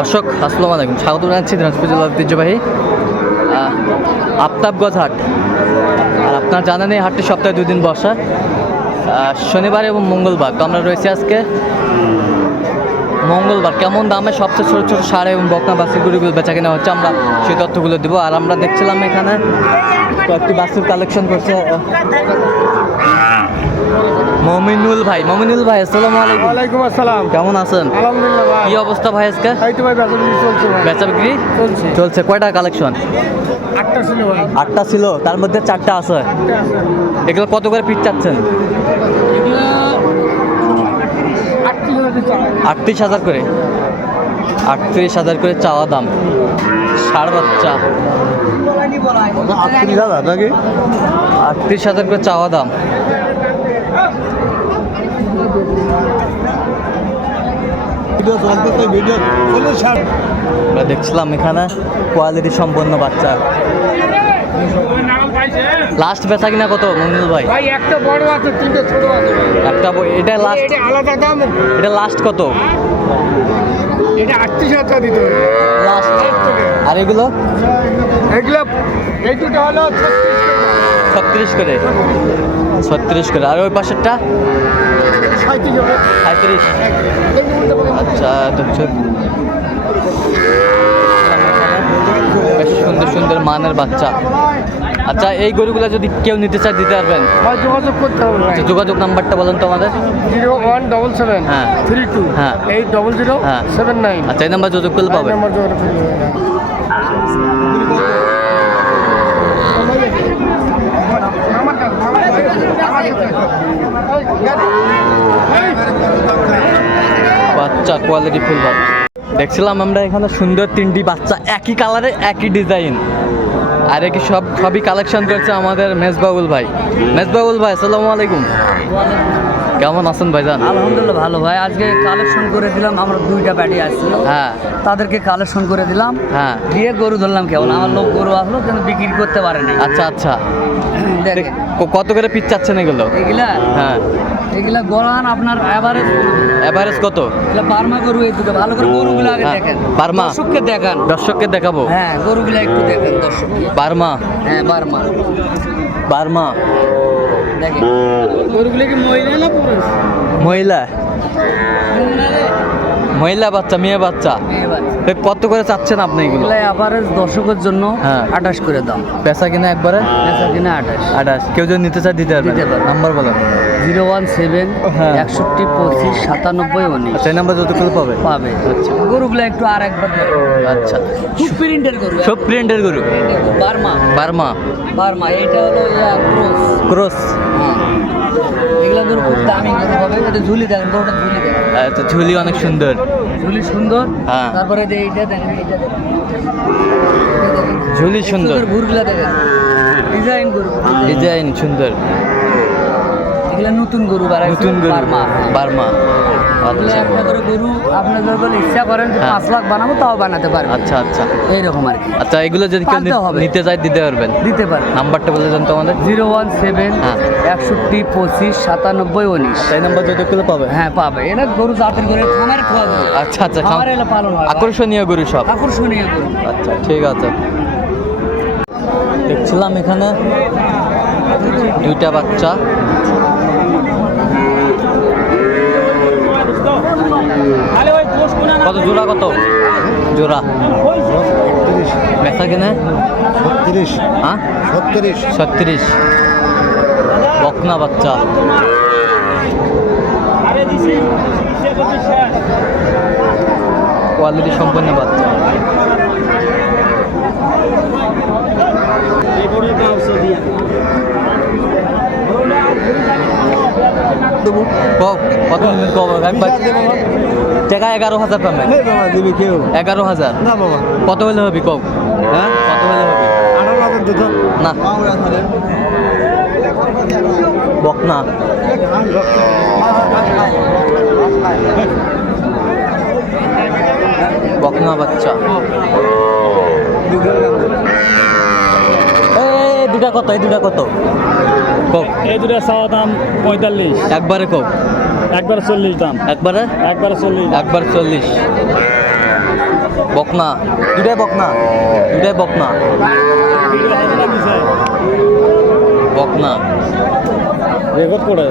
দর্শক আসসালামু আলাইকুম। স্বাগত জানাচ্ছি দিনাজপুর জেলার ঐতিহ্যবাহী আফতাবগঞ্জ হাট। আর আপনার জানেন এই হাটটি সপ্তাহে দুই দিন বসা শনিবার এবং মঙ্গলবার। তো আমরা রয়েছি আজকে মঙ্গলবার। কেমন দামে সবচেয়ে ছোটো ছোটো সার এবং বকনা বাসিগুলিগুলো বেচা কেনা হচ্ছে আমরা সেই তথ্যগুলো দেবো। আর আমরা দেখছিলাম এখানে কয়েকটি বাসুর কালেকশন করছে আহ, মমিনুল ভাই মমিনুল ভাই আসসালামু আলাইকুম। ওয়ালাইকুম আসসালাম। কেমন আছেন? আলহামদুলিল্লাহ ভাই। কি অবস্থা ভাই আজকে? এই তো ভাই ব্যবসা বাণিজ্য চলছে ভাই। বেচা বিক্রি? চলছে। চলছে কয়টা কালেকশন আটটা ছিল ভাই। আটটা ছিল তার মধ্যে চারটা আছে। এগুলো কত করে পিট চাচ্ছেন? আটত্রিশ হাজার করে। আটত্রিশ হাজার করে চাওয়া দাম। ষাট বাচ্চা। আটত্রিশ হাজার নাকি? আটত্রিশ হাজার করে চাওয়া দাম। আমরা দেখছিলাম এখানে কোয়ালিটি সম্পন্ন বাচ্চা। লাস্ট বেচা কিনা কত মঞ্জুল ভাই? ভাই একটা বড় আছে তিনটে ছোট আছে। একটা বই- এটা লাস্ট এটা আলাদা দাম। এটা লাস্ট কত? এটা দিতে হবে। লাস্ট আর এগুলো? এগুলো এই দুটো হলো ছত্রিশ করে। ছত্রিশ করে। আর ওই পাশেরটা? সাঁত্রিশ আচ্ছা বেশ সুন্দর সুন্দর মানের বাচ্চা। আচ্ছা এই গরুগুলো যদি কেউ নিতে চায় দিতে পারবেন? যোগাযোগ করতে হবে আচ্ছা, যোগাযোগ নাম্বারটা বলেন তো আমাদের। জিরো ওয়ান ডবল সেভেন হ্যাঁ। থ্রি টু হ্যাঁ। এইট ডবল জিরো হ্যাঁ। Seven nine. আচ্ছা এই নাম্বার যোগাযোগ করলে পাবেন। নাম্বার যোগাযোগ বাচ্চা কোয়ালিটি ফুল বাচ্চা। দেখছিলাম আমরা এখানে সুন্দর তিনটি বাচ্চা একই কালারে একই ডিজাইন আর কি সব সবই কালেকশন করছে আমাদের মেজবাউল ভাই। মেজবাউল ভাই আসসালামু আলাইকুম। কেমন আছেন ভাইজান? আলহামদুলিল্লাহ ভালো ভাই। আজকে কালেকশন করে দিলাম আমরা দুইটা ব্যাটি আসছিল হ্যাঁ। তাদেরকে কালেকশন করে দিলাম। হ্যাঁ। দিয়ে গরু ধরলাম কেমন? আমার লোক গরু আসলো কিন্তু বিক্রি করতে পারেনি। আচ্ছা আচ্ছা। কত করে পিস চাচ্ছেন এগুলো? এগুলা? হ্যাঁ। এগুলা গড়ান আপনার এভারেজ এভারেজ কত? এগুলা বার্মা গরু এই দুটো ভালো করে গরুগুলো আগে হ্যাঁ, দেখেন। বার্মা? দর্শককে দেখান। দর্শককে দেখাবো? হ্যাঁ গরুগুলো একটু দেখেন দর্শক বার্মা? হ্যাঁ বার্মা। বার্মা? দেখেন। গরুগুলো কি মহিলা না পুরুষ? মহিলা। মহিলা বাচ্চা মেয়ে বাচ্চা? কত করে চাচ্ছেন আপনি এগুলো? আবার দর্শকের জন্য হ্যাঁ। আঠাশ করে দাম। পেশা কিনা একবারে? পেশা কিনা আঠাশ। আঠাশ। কেউ যদি নিতে চায় দিতে পারবে। নাম্বার বলেন। জিরো ওয়ান সেভেন হ্যাঁ। একষট্টি পঁচিশ সাতানব্বই উনিশ। আচ্ছা এই নাম্বার যত করে পাবে। পাবে আচ্ছা। গরুগুলো একটু আর একবার আচ্ছা। খুব প্রিন্টের গরু সব প্রিন্টের গরু। বার্মা। বার্মা। বার্মা এটা হলো ক্রোস। ক্রস। হ্যাঁ। এগুলো গরু খুব দামি গরু হবে। এটা ঝুলি দেখেন গরুটা ঝুলি দেখেন আচ্ছা ঝুলি অনেক সুন্দর। ঝুলি সুন্দর। হ্যাঁ। তারপরে যে এইটা দেখেন এইটা দেখেন। ঝুলি সুন্দর ভুরগুলা দেখেন। ডিজাইন গরু। ডিজাইন সুন্দর। এগুলো নতুন গরু নতুন গরু বার্মা। বার্মা। আচ্ছা করে গরু আপনার যখন ইচ্ছা করেন যে হ্যাঁ। পাঁচ লাখ বানাবো তাও বানাতে পারবেন। আচ্ছা আচ্ছা। এইরকম আর কি। আচ্ছা এগুলো যদি কেউ হবে। নিতে চায় দিতে পারবেন। দিতে নাম্বারটা বলে দেন তো জিরো ওয়ান সেভেন হ্যাঁ। একষট্টি পঁচিশ সাতানব্বই উনিশ। এই নাম্বার যদি কেউ পাবে? হ্যাঁ পাবে। এটা গরু জাতের করে খামার খাওয়া আচ্ছা আচ্ছা পালন হয় আকর্ষণীয় গরু সব। আকর্ষণীয় গরু। আচ্ছা ঠিক আছে। দেখছিলাম এখানে দুইটা বাচ্চা। কত? জোড়া। বেচা কিনে? তিরিশ হ্যাঁ? ছত্রিশ। ছত্রিশ। বকনা বাচ্চা। কোয়ালিটি সম্পন্ন বাচ্চা। ক- কত নিবেন কব টাকা এগারো হাজার পাবেন দিবি কেউ? এগারো হাজার? না বাবা। কত হলে হবে কব হ্যাঁ? কত হলে হবে? আঠারো হাজার দিত না। বকনা। বকনা বাচ্চা। এই দুটা কত এই দুটা কত? এই দুটো চাওয়া দাম পঁয়তাল্লিশ। একবারে কোক একবার চল্লিশ দাম। একবারে? একবার চল্লিশ। একবার চল্লিশ। বকনা। দুটাই বকনা? দুটাই বকনা। বকনা। রেকর্ড করে।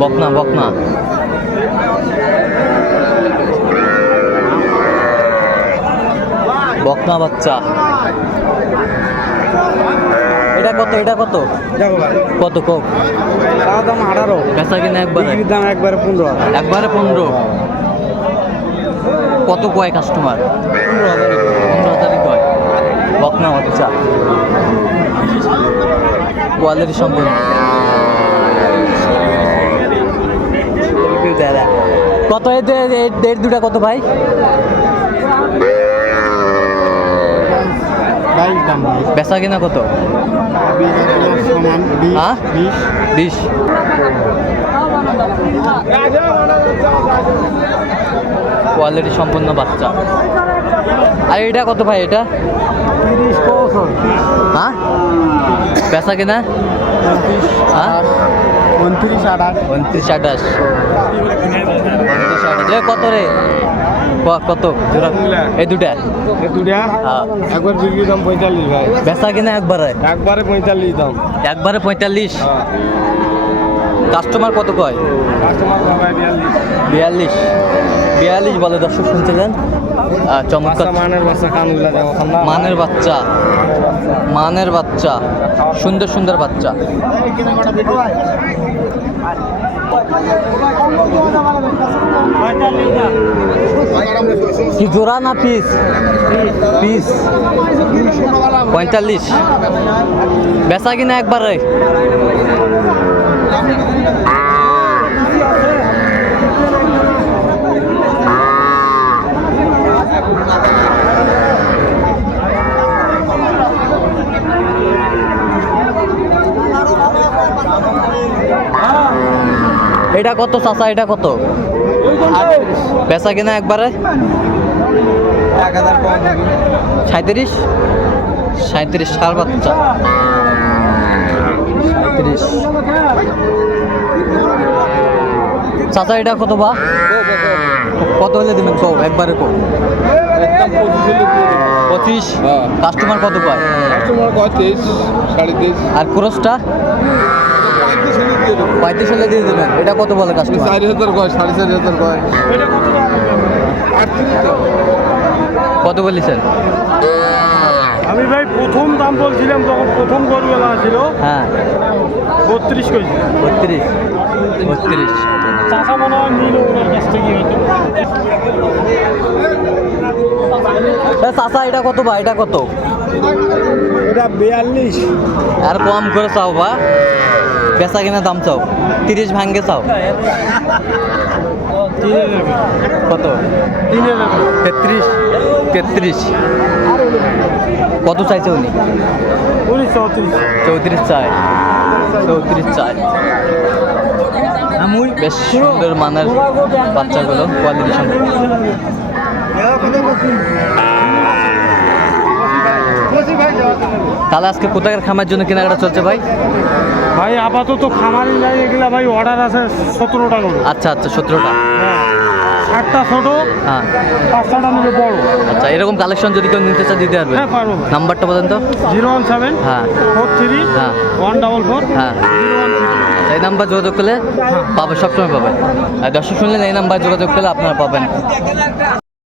বকনা বকনা। বকনা বাচ্চা। এটা কত এটা কত? কত কো? তার দাম আঠারো। বেচা কিনা একবারে? দাম একবারে পনেরো একবারে পনেরো। কত কয় কাস্টমার পনেরো হাজারই কয়। বকনা বাচ্চা কোয়ালিটি সম্পূর্ণ। কত? দুটা কত ভাই? বাইশ দাম বেচা কিনা কত? বিশ হ্যাঁ? বিশ। কোয়ালিটি সম্পন্ন বাচ্চা। আর এটা কত ভাই এটা? হ্যাঁ? বেচা কিনা? হ্যাঁ? উনত্রিশ আঠাশ উনত্রিশ আঠাশ উনত্রিশ আঠাশ কত রে? কত? এই দুটা দুটা হ্যাঁ। একবার বিক্রি দাম পঁয়তাল্লিশ ভাই। বেচা কিনা একবারে? একবারে পঁয়তাল্লিশ দাম। একবারে পঁয়তাল্লিশ? কাস্টমার কত কয়? কাস্টমার বিয়াল্লিশ। বিয়াল্লিশ। বিয়াল্লিশ বলে দর্শক শুনছিলেন? চমৎকার। মানের বাচ্চা মানের বাচ্চা। মানের বাচ্চা। সুন্দর সুন্দর বাচ্চা। কি জোড়া না পিস? পিস। পঁয়তাল্লিশ। বেচা কিনা একবারে? এটা কত চাচা এটা কত? বেচা কিনা একবারে? এক হাজার সাঁত্রিশ সাঁত্রিশ সার বাচ্চা সাঁত্রিশ চাচা এটা কত বা? কত হলে দিবেন কো একবারে কো পঁচিশ। হ্যাঁ। কাস্টমার কত পায়? কাস্টমার কয় তেইশ সাড়ে আর ক্রসটা পঁয়ত্রিশ হলে দিয়ে দেবেন এটা কত বলে কাস্টমার চারি হাজার কয় সাড়ে চারি হাজার কয়? কত বলেছেন? আমি ভাই প্রথম দাম বলছিলাম যখন প্রথম গরুবেলা ছিল হ্যাঁ। বত্রিশ কেজি বত্রিশ। বত্রিশ। চাষা মনে হয় নিল ওনার কাছ থেকে হয়তো এটা কত বা এটা কত? এটা বিয়াল্লিশ। আর কম করে চাও বা? বেচা কিনা দাম চাও? তিরিশ ভাঙ্গে চাও? কত? তেত্রিশ। তেত্রিশ। কত চাইছে উনি? উনিশ চৌত্রিশ। চৌত্রিশ চায় চৌত্রিশ চায় বেশ সুন্দর মানের বাচ্চাগুলো কোয়ালিটি সম্পর্কে তাহলে আজকে কোথাকার খামার জন্য কেনাকাটা চলছে ভাই? ভাই আপাতত খামারি নাই এগুলা ভাই অর্ডার আছে সতেরোটা আচ্ছা আচ্ছা সতেরোটা। ছোট হ্যাঁ। পাঁচটা নিবে বড়। আচ্ছা এরকম কালেকশন যদি কেউ নিতে চায় দিতে পারবে? হ্যাঁ পারব নাম্বারটা বলেন তো। জিরো ওয়ান সেভেন হ্যাঁ। ফোর থ্রি হ্যাঁ। ওয়ান ডাবল ফোর হ্যাঁ। আচ্ছা, এই নাম্বার যোগাযোগ করলে পাবে সবসময় পাবেন আর দর্শক শুনলেন এই নাম্বার যোগাযোগ করলে আপনারা পাবেন।